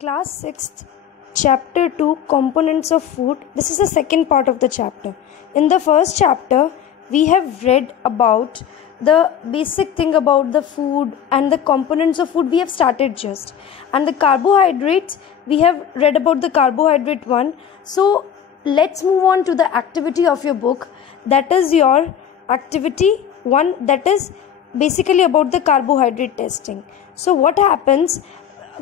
Class 6th, Chapter 2, Components of Food. This is the second part of the chapter. In the first chapter, we have read about the basic thing about the food and the components of food we have started just. And the carbohydrates, we have read about the carbohydrate one. So, let's move on to the activity of your book. That is your activity 1, that is basically about the carbohydrate testing. So, what happens?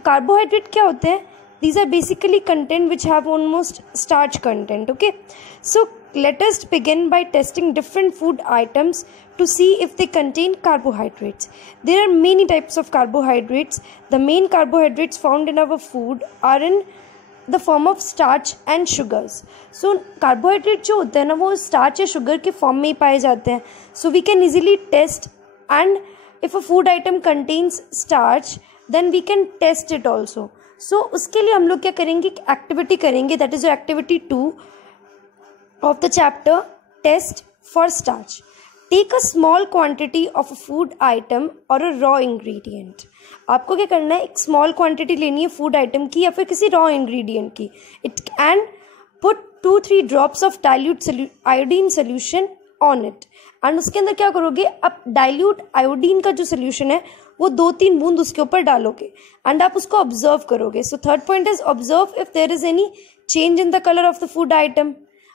Carbohydrate क्या होते हैं? These are basically content which have almost starch content. Okay, so let us begin by testing different food items to see if they contain carbohydrates. There are many types of carbohydrates. The main carbohydrates found in our food are in the form of starch and sugars. So carbohydrate जो होते हैं ना वो starch या sugar के form में ही पाए जाते हैं. So we can easily test, and if a food item contains starch then we can test it also. So उसके लिए हम लोग क्या करेंगे, एक्टिविटी करेंगे, that is your activity 2 of the chapter, test for starch. Take a small quantity of a food item or a raw ingredient. आपको क्या करना है, एक small quantity लेनी है food item की या फिर किसी raw ingredient की. It and put 2-3 drops of dilute iodine solution on it. And उसके अंदर क्या करोगे, अब dilute iodine का जो solution है वो 2-3 बूंद उसके ऊपर डालोगे एंड आप उसको ऑब्जर्व करोगे. So third point is observe if there is any change in the colour of the food item.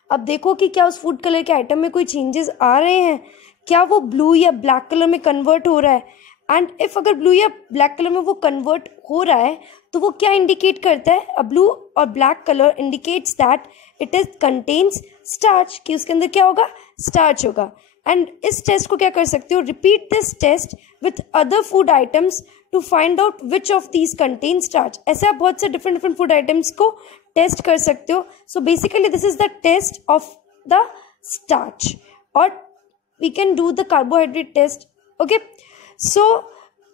अब देखो कि क्या उस फूड कलर के आइटम में कोई चेंजेस आ रहे हैं, क्या वो ब्लू या ब्लैक कलर में कन्वर्ट हो रहा है. एंड इफ अगर ब्लू या ब्लैक कलर में वो कन्वर्ट हो रहा है तो वो क्या इंडिकेट करता है, अ ब्लू और black colour indicates that it is contains starch, कि उसके अंदर क्या होगा, स्टार्च होगा. एंड इस टेस्ट को क्या कर सकते हो, repeat this test with other food items to find out which of these contain starch. ऐसे आप बहुत से डिफरेंट फूड आइटम्स को टेस्ट कर सकते हो. So basically this is the test of the starch, और we can do the carbohydrate test. Okay, so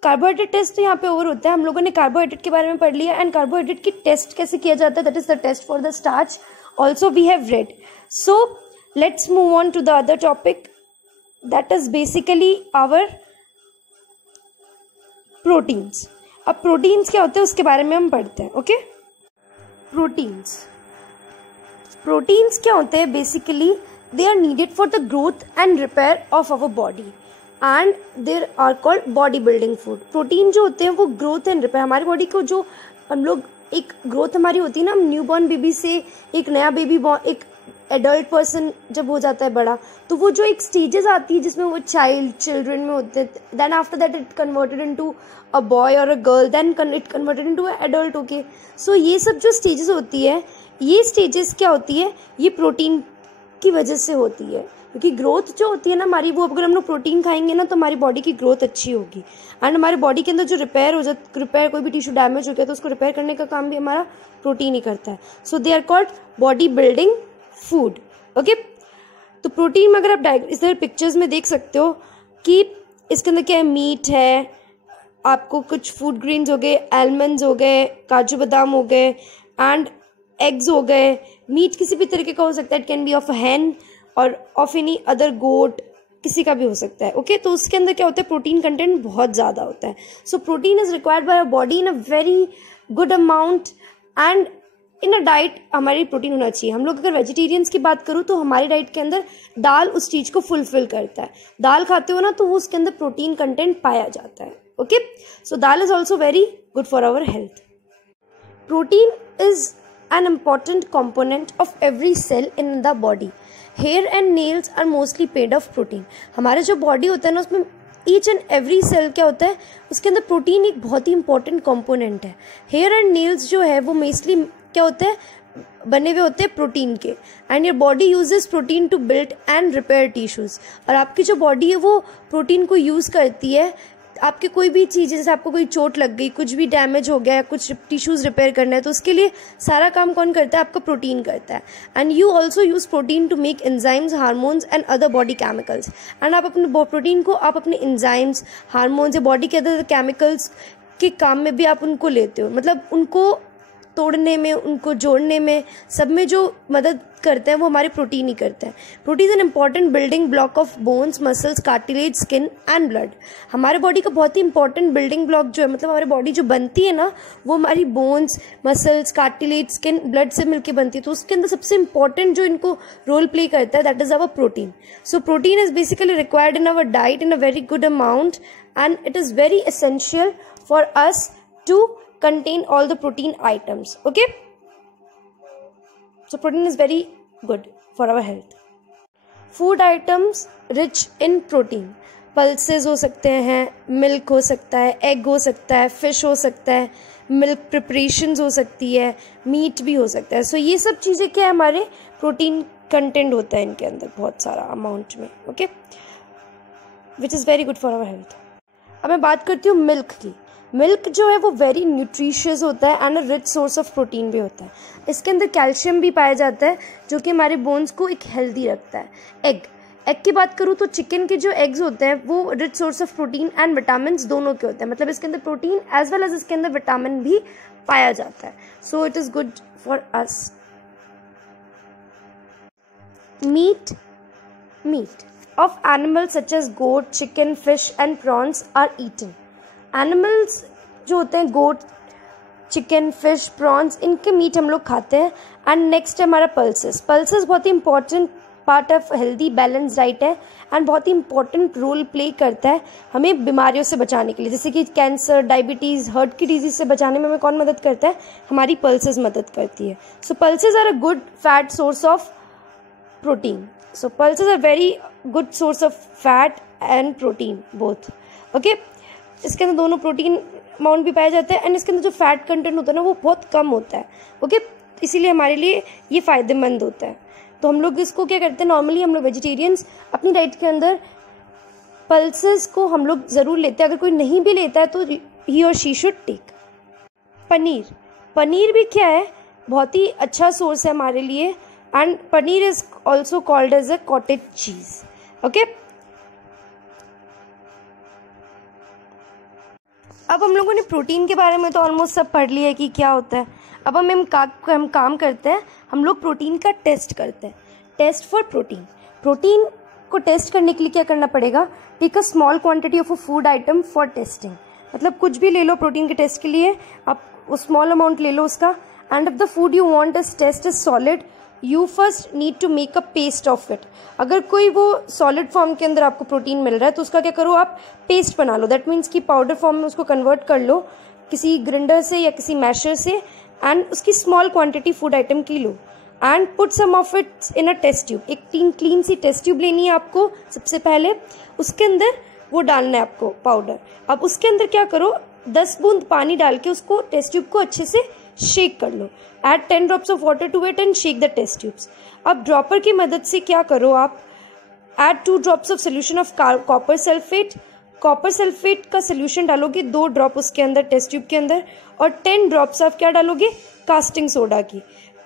carbohydrate test यहाँ पे ओवर होता है. हम लोगों ने कार्बोहाइड्रेट के बारे में पढ़ लिया एंड कार्बोहाइड्रेट की टेस्ट कैसे किया जाता है, that is the test for the starch also we have read. So let's move on to the other topic, that is basically our proteins. अब proteins क्या होते हैं उसके बारे में हम पढ़ते हैं. ओके, proteins क्या होते हैं, basically they are needed for the growth and repair of our body and they are called body building food. protein जो होते हैं वो growth and repair, हमारी बॉडी को जो हम लोग एक ग्रोथ हमारी होती है ना, हम न्यूबॉर्न बेबी से एक नया बेबी एक एडल्ट पर्सन जब हो जाता है बड़ा, तो वो जो एक स्टेजेस आती है जिसमें वो चिल्ड्रन में होते हैं, then after that it converted into a boy or a girl, then it converted into a adult. Okay, so ये सब जो स्टेजेस होती है, ये स्टेजेस क्या होती है, ये प्रोटीन की वजह से होती है. क्योंकि ग्रोथ जो होती है ना हमारी, वो अगर हम लोग प्रोटीन खाएंगे ना तो हमारी बॉडी की ग्रोथ अच्छी होगी. एंड हमारे बॉडी के अंदर जो रिपेयर कोई भी टिश्यू डैमेज हो गया तो उसको रिपेयर करने का काम भी हमारा प्रोटीन ही करता है. So they are called body building food. Okay, तो प्रोटीन में अगर आप इस तरह पिक्चर्स में देख सकते हो कि इसके अंदर क्या है, मीट है, आपको कुछ फूड ग्रेन्स हो गए, आलमंड्स हो गए, काजू बादाम हो गए एंड एग्स हो गए. मीट किसी भी तरीके का हो सकता है, it can be of a hen or of any other गोट, किसी का भी हो सकता है. ओके, तो उसके अंदर क्या होता है, प्रोटीन कंटेंट बहुत ज़्यादा होता है. So protein is required by our body in a very good amount and in a diet हमारी प्रोटीन होना चाहिए. हम लोग अगर वेजिटेरियंस की बात करूँ तो हमारी डाइट के अंदर दाल उस चीज़ को फुलफिल करता है. दाल खाते हो ना तो वो उसके अंदर प्रोटीन कंटेंट पाया जाता है. Okay, so dal is also very good for our health. Protein is an important component of every cell in the body. Hair and nails are mostly paid of protein. हमारे जो बॉडी होता है ना उसमें each and every cell क्या होता है, उसके अंदर प्रोटीन एक बहुत ही इंपॉर्टेंट कॉम्पोनेंट है. हेयर एंड नेल्स जो है वो मोस्टली क्या होते हैं, बने हुए होते हैं प्रोटीन के. And your body uses protein to build and repair tissues. और आपकी जो बॉडी है वो प्रोटीन को यूज़ करती है आपके कोई भी चीज़, जैसे आपको कोई चोट लग गई, कुछ भी डैमेज हो गया, कुछ टिश्यूज रिपेयर करना है, तो उसके लिए सारा काम कौन करता है, आपका प्रोटीन करता है. And you also use protein to make enzymes, hormones and other body chemicals. And आप अपने प्रोटीन को आप अपने एंजाइम्स, हार्मोन्स या बॉडी के अदर केमिकल्स के काम में भी आप उनको लेते हो, मतलब उनको तोड़ने में, उनको जोड़ने में, सब में जो मदद करते हैं वो हमारे प्रोटीन ही करते हैं। Protein is an important building block of bones, muscles, cartilage, skin and blood. हमारे बॉडी का बहुत ही इंपॉर्टेंट बिल्डिंग ब्लॉक जो है, मतलब हमारी बॉडी जो बनती है ना, वो हमारी bones, muscles, cartilage, skin, blood से मिलकर बनती है। तो उसके अंदर सबसे इंपॉर्टेंट जो इनको रोल प्ले करता है that is our protein. So protein is basically required in our diet in a very good amount and it is very essential for us to contain all the protein items. Okay, so protein is very good for our health. Food items rich in protein, pulses हो सकते हैं, milk हो सकता है, egg हो सकता है, fish हो सकता है, milk preparations हो सकती है, meat भी हो सकता है। so ये सब चीज़ें क्या है, हमारे प्रोटीन कंटेंट होता है इनके अंदर बहुत सारा अमाउंट में। Okay, which is very good for our health. अब मैं बात करती हूँ मिल्क की। मिल्क जो है वो वेरी न्यूट्रिशियस होता है and a rich source of protein भी होता है। इसके अंदर कैल्शियम भी पाया जाता है जो कि हमारे बोन्स को एक हेल्दी रखता है। एग की बात करूँ तो चिकन के जो एग्स होते हैं वो rich source of protein and vitamin दोनों के होते हैं, मतलब इसके अंदर प्रोटीन एज वेल एज इसके अंदर विटामिन भी पाया जाता है। So it is good for us. Meat of animals such as goat, chicken, fish and prawns are eaten. Animals जो होते हैं गोट, चिकन, फिश, प्रॉन्स, इनके मीट हम लोग खाते हैं। एंड नेक्स्ट है हमारा पल्सेस। पल्सेस बहुत ही important part of healthy balance diet है एंड बहुत ही इंपॉर्टेंट रोल प्ले करता है हमें बीमारियों से बचाने के लिए, जैसे कि कैंसर, डायबिटीज़, हार्ट की डिजीज से बचाने में हमें कौन मदद करता है, हमारी पल्सेस मदद करती है। So pulses are a good fat source of protein. So pulses are very good source of fat and protein both. Okay, इसके अंदर दोनों प्रोटीन अमाउंट भी पाया जाता है एंड इसके अंदर जो फैट कंटेंट होता है ना वो बहुत कम होता है। ओके, इसीलिए हमारे लिए ये फ़ायदेमंद होता है। तो हम लोग इसको क्या करते हैं, नॉर्मली हम लोग वेजिटेरियंस अपनी डाइट के अंदर पल्सेस को हम लोग ज़रूर लेते हैं। अगर कोई नहीं भी लेता है तो ही और शी शुड टेक। पनीर भी क्या है, बहुत ही अच्छा सोर्स है हमारे लिए and paneer is also called as a cottage cheese. Okay, अब हम लोगों ने प्रोटीन के बारे में तो ऑलमोस्ट सब पढ़ लिया है कि क्या होता है। अब हम काम करते हैं, हम लोग प्रोटीन का टेस्ट करते हैं। टेस्ट फॉर प्रोटीन को टेस्ट करने के लिए क्या करना पड़ेगा, take a small quantity of a food item for testing. मतलब कुछ भी ले लो प्रोटीन के टेस्ट के लिए, आप स्मॉल अमाउंट ले लो उसका। And if the food you want is test is solid, you first need to make a paste of it. अगर कोई वो सॉलिड फॉर्म के अंदर आपको प्रोटीन मिल रहा है तो उसका क्या करो, आप पेस्ट बना लो। दैट मीन्स कि पाउडर फॉर्म में उसको कन्वर्ट कर लो किसी ग्राइंडर से या किसी मैशर से एंड उसकी स्मॉल क्वांटिटी फूड आइटम की लो and put some of it in a test tube. एक क्लीन सी टेस्ट ट्यूब लेनी है आपको सबसे पहले, उसके अंदर वो डालना है आपको पाउडर। अब उसके अंदर क्या करो, 10 बूंद पानी डाल के उसको टेस्ट ट्यूब को अच्छे से शेक कर लो। Add 10 drops of water to it and shake the test tubes. अब ड्रॉपर की मदद से क्या करो, आप add 2 drops of solution of copper sulfate. Copper sulphate का सोल्यूशन डालोगे 2 ड्रॉप उसके अंदर टेस्ट ट्यूब के अंदर, और 10 ड्रॉप्स ऑफ क्या डालोगे, कास्टिंग सोडा की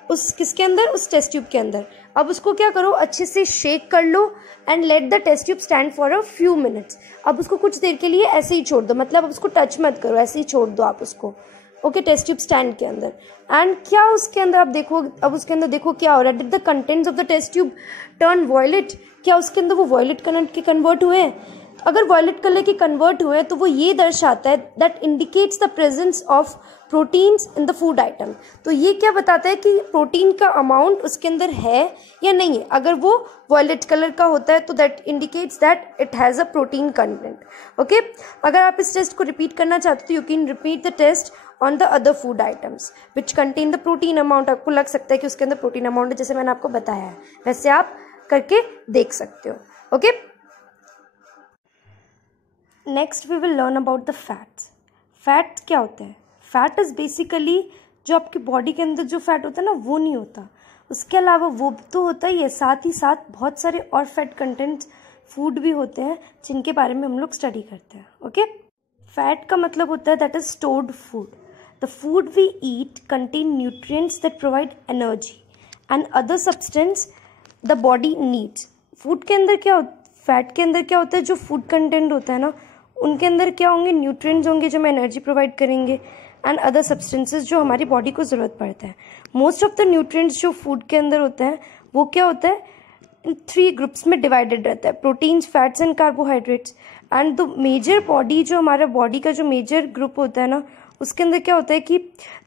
उस किसके अंदर, उस टेस्ट ट्यूब के अंदर। अब उसको क्या करो, अच्छे से शेक कर लो and let the test tube stand for a few minutes. अब उसको कुछ देर के लिए ऐसे ही छोड़ दो, मतलब उसको टच मत करो, ऐसे ही छोड़ दो आप उसको। ओके, टेस्ट ट्यूब स्टैंड के अंदर। एंड क्या उसके अंदर आप देखो, अब उसके अंदर देखो क्या हो रहा है, did the contents of the test tube turn violet, क्या उसके अंदर वो वॉयलेट कलर के कन्वर्ट हुए हैं। तो अगर वॉयलेट कलर के कन्वर्ट हुए तो वो ये दर्शाता है that indicates the presence of proteins in the food item. तो ये क्या बताता है कि प्रोटीन का अमाउंट उसके अंदर है या नहीं है। अगर वो वॉयलेट कलर का होता है तो that indicates that it has a protein content. Okay, अगर आप इस टेस्ट को रिपीट करना चाहते हो तो you can repeat the test on the other food items which contain the protein amount. आपको लग सकता है कि उसके अंदर प्रोटीन अमाउंट है, जैसे मैंने आपको बताया है, वैसे आप करके देख सकते हो। Okay, next we will learn about the fats. Fats क्या होते हैं, फैट इज़ बेसिकली जो आपकी बॉडी के अंदर जो फैट होता है ना वो नहीं होता, उसके अलावा वो तो होता ही है, साथ ही साथ बहुत सारे और फैट कंटेंट फूड भी होते हैं जिनके बारे में हम लोग स्टडी करते हैं। ओके, फैट का मतलब होता है that is stored food. The food we eat contain nutrients that provide energy and other substance the body needs. Food के अंदर क्या, फैट के अंदर क्या होता है, जो फूड कंटेंट होता है ना उनके अंदर क्या होंगे, न्यूट्रिएंट्स होंगे जो हमें एनर्जी प्रोवाइड करेंगे, एंड अदर सब्सटेंसेस जो हमारी बॉडी को ज़रूरत पड़ता है. मोस्ट ऑफ द न्यूट्रिएंट्स जो फूड के अंदर होते हैं वो क्या होता है, इन 3 ग्रुप्स में डिवाइडेड रहता है, proteins, fats and carbohydrates. And the major body जो हमारा बॉडी का जो मेजर ग्रुप होता है ना, उसके अंदर क्या होता है कि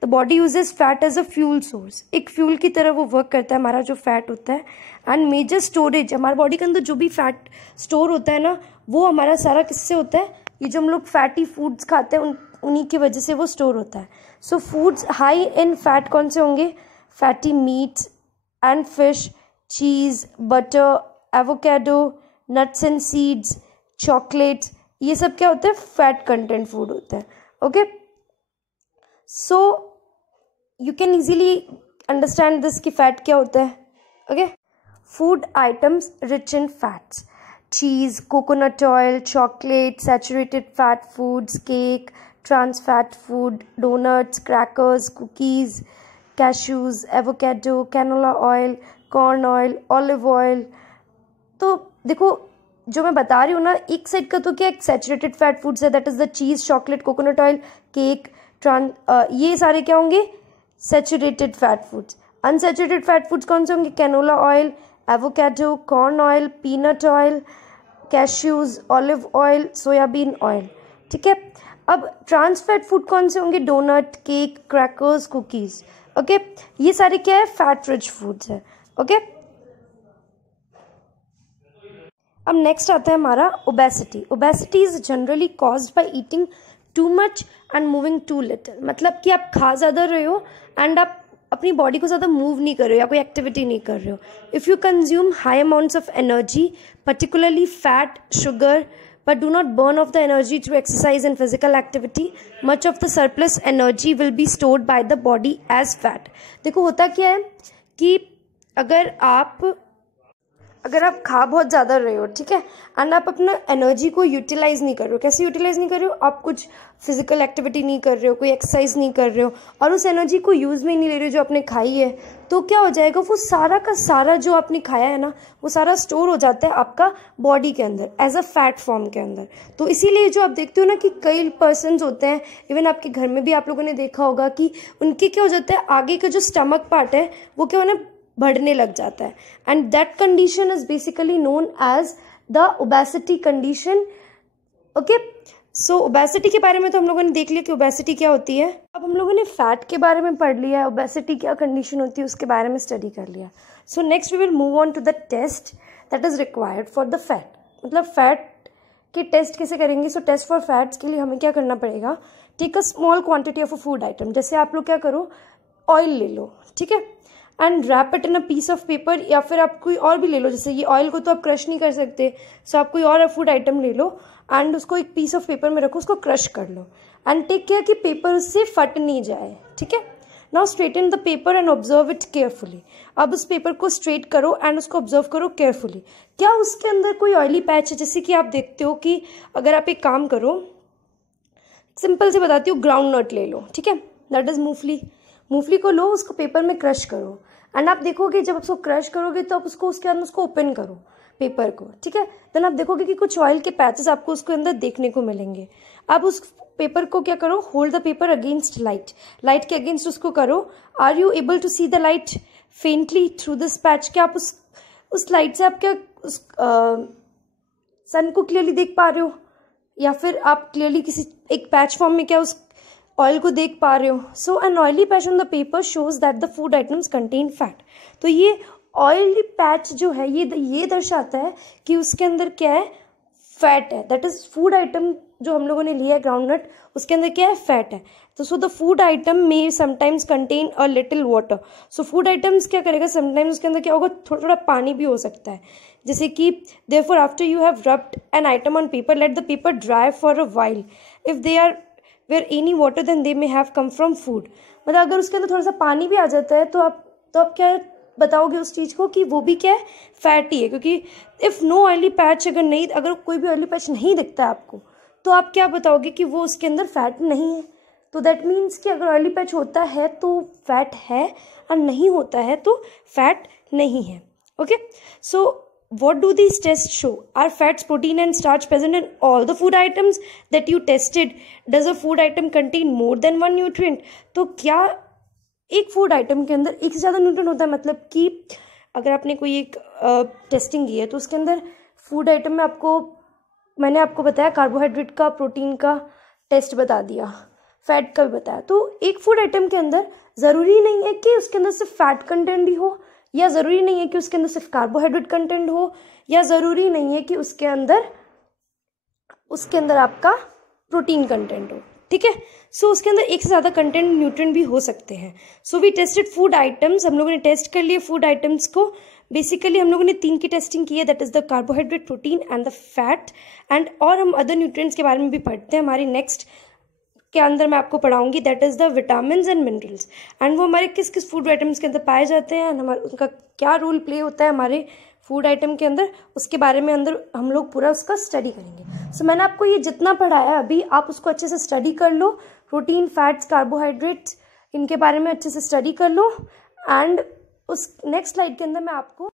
the body uses fat as a fuel source. एक फ्यूल की तरह वो वर्क करता है हमारा जो फैट होता है. एंड मेजर स्टोरेज, हमारे बॉडी के अंदर जो भी फैट स्टोर होता है ना, वो हमारा सारा किससे होता है, ये जो हम लोग फैटी फूड्स खाते हैं उन्हीं की वजह से वो स्टोर होता है. सो फूड्स हाई इन फैट कौन से होंगे, fatty meets and fish, cheese, butter, avocado, nuts and seeds, chocolates, ये सब क्या होता है, फैट कंटेंट फूड होता है. Okay, so you can easily understand this कि फैट क्या होता है. Okay, food items rich in fats, cheese, coconut oil, chocolate, saturated fat foods, cake, trans fat food, doughnuts, crackers, cookies, cashews, avocado, canola oil, corn oil, olive oil. तो देखो जो मैं बता रही हूँ ना, एक साइड का तो क्या एक सैचुरेटेड फैट फूड्स है, that is the cheese, chocolate, coconut oil, cake, ये सारे क्या होंगे, saturated fat foods. Unsaturated fat foods कौन से होंगे, canola oil, avocado, corn oil, peanut oil, cashews, olive oil, soybean oil. ठीक है, अब ट्रांस फैट फूड कौन से होंगे, donut, cake, crackers, cookies. Okay, ये सारे क्या है, फैट रिच फूड्स है. ओके, अब नेक्स्ट आता है हमारा obesity. Obesity is generally caused by eating too much and moving too little. मतलब कि आप खा ज़्यादा रहे हो एंड आप अपनी बॉडी को ज़्यादा मूव नहीं कर रहे हो या कोई एक्टिविटी नहीं कर रहे हो. If you consume high amounts of energy, particularly fat, sugar, but do not burn off the energy through exercise and physical activity, much of the surplus energy will be stored by the body as fat. देखो होता क्या है कि अगर आप खा बहुत ज़्यादा रहे हो, ठीक है, एंड आप अपना एनर्जी को यूटिलाइज नहीं कर रहे हो. कैसे यूटिलाइज नहीं कर रहे हो, आप कुछ फिजिकल एक्टिविटी नहीं कर रहे हो, कोई एक्सरसाइज नहीं कर रहे हो और उस एनर्जी को यूज़ में नहीं ले रहे हो जो आपने खाई है, तो क्या हो जाएगा, वो सारा का सारा जो आपने खाया है ना, वो सारा स्टोर हो जाता है आपका बॉडी के अंदर एज अ फैट फॉर्म के अंदर. तो इसीलिए जो आप देखते हो ना कि कई पर्सनस होते हैं, इवन आपके घर में भी आप लोगों ने देखा होगा कि उनके क्या हो जाता है, आगे का जो स्टमक पार्ट है वो क्या होना, बढ़ने लग जाता है. And that condition is basically known as the obesity condition. Okay, so obesity के बारे में तो हम लोगों ने देख लिया कि ओबेसिटी क्या होती है. अब हम लोगों ने फैट के बारे में पढ़ लिया है, ओबेसिटी क्या कंडीशन होती है उसके बारे में स्टडी कर लिया. So next we will move on to the test that is required for the fat. मतलब फैट के टेस्ट कैसे करेंगे. सो टेस्ट फॉर फैट्स के लिए हमें क्या करना पड़ेगा, take a small quantity of a food item. जैसे आप लोग क्या करो, ऑयल ले लो, ठीक है, and wrap it in a piece of paper, या फिर आप कोई और भी ले लो. जैसे ये ऑयल को तो आप क्रश नहीं कर सकते, सो आप कोई और फूड आइटम ले लो एंड उसको एक पीस ऑफ पेपर में रखो, उसको क्रश कर लो एंड टेक केयर कि पेपर उससे फट नहीं जाए. ठीक है, now straighten the paper and observe it carefully. अब उस पेपर को स्ट्रेट करो एंड उसको ऑब्जर्व करो केयरफुली. क्या उसके अंदर कोई ऑयली पैच है. जैसे कि आप देखते हो कि अगर आप एक काम करो, सिंपल से बताती हूँ, ग्राउंड नट ले लो, ठीक है, दैट इज मूंगफली. मूंगफली को लो, उसको पेपर में क्रश करो एंड आप देखोगे जब उसको क्रश करोगे तो आप उसको उसके अंदर उसको ओपन करो पेपर को, ठीक है, देन आप देखोगे कि कुछ ऑयल के पैचेस आपको उसके अंदर देखने को मिलेंगे. अब उस पेपर को क्या करो, hold the paper against light. Light के अगेंस्ट उसको करो. Are you able to see the light faintly through this patch. क्या आप उस लाइट से आप क्या उस सन को क्लियरली देख पा रहे हो, या फिर आप क्लियरली किसी एक पैच फॉर्म में क्या उस ऑयल को देख पा रहे हो. So an oily patch on the paper shows that the food items contain fat. तो ये ऑयली पैच जो है ये दर्शाता है कि उसके अंदर क्या है, फैट है. दैट इज फूड आइटम जो हम लोगों ने लिया है ग्राउंडनट, उसके अंदर क्या है, फैट है. तो so the food item may sometimes contain a little water. So food items क्या करेगा, समटाइम्स उसके अंदर क्या होगा, थोड़ा थोड़ा पानी भी हो सकता है. जैसे कि therefore after you have rubbed an item on paper, let the paper dry for a while. If they are were any water then they may have come from food. मतलब अगर उसके अंदर थोड़ा सा पानी भी आ जाता है तो आप क्या बताओगे उस चीज़ को कि वो भी क्या है, फैटी है. क्योंकि इफ़ नो ऑयली पैच, अगर कोई भी ऑयली पैच नहीं दिखता है आपको, तो आप क्या बताओगे कि वो उसके अंदर फैट नहीं है. तो दैट मीन्स कि अगर ऑयली पैच होता है तो फैट है और नहीं होता है तो फैट नहीं है. Okay, so what do these tests show? Are fats, protein and starch present in all the food items that you tested? Does a food item contain more than one nutrient? तो क्या एक food item के अंदर एक से ज़्यादा nutrient होता है? मतलब कि अगर आपने कोई एक टेस्टिंग की है तो उसके अंदर फूड आइटम में मैंने आपको बताया कार्बोहाइड्रेट का, प्रोटीन का टेस्ट बता दिया, फैट का भी बताया। तो एक फूड आइटम के अंदर ज़रूरी नहीं है कि उसके अंदर सिर्फ फैट कंटेंट ही हो, या ज़रूरी नहीं है कि उसके अंदर सिर्फ कार्बोहाइड्रेट कंटेंट हो, या ज़रूरी नहीं है कि उसके अंदर आपका प्रोटीन कंटेंट हो। ठीक है, सो उसके अंदर एक से ज़्यादा कंटेंट न्यूट्रिएंट भी हो सकते हैं। So we tested food items, हम लोगों ने टेस्ट कर लिए फूड आइटम्स को। बेसिकली हम लोगों ने 3 की टेस्टिंग की है, that is the carbohydrate, protein and the fat. And और हम अदर न्यूट्रिएंट्स के बारे में भी पढ़ते हैं हमारी नेक्स्ट के अंदर, मैं आपको पढ़ाऊंगी, that is the vitamins and minerals. And वो हमारे किस किस फूड आइटम्स के अंदर पाए जाते हैं, हमारे उनका क्या रोल प्ले होता है हमारे फूड आइटम के अंदर, उसके बारे में अंदर हम लोग पूरा उसका स्टडी करेंगे। सो मैंने आपको ये जितना पढ़ाया अभी, आप उसको अच्छे से स्टडी कर लो। प्रोटीन, फैट्स, कार्बोहाइड्रेट्स, इनके बारे में अच्छे से स्टडी कर लो। एंड उस नेक्स्ट स्लाइड के अंदर मैं आपको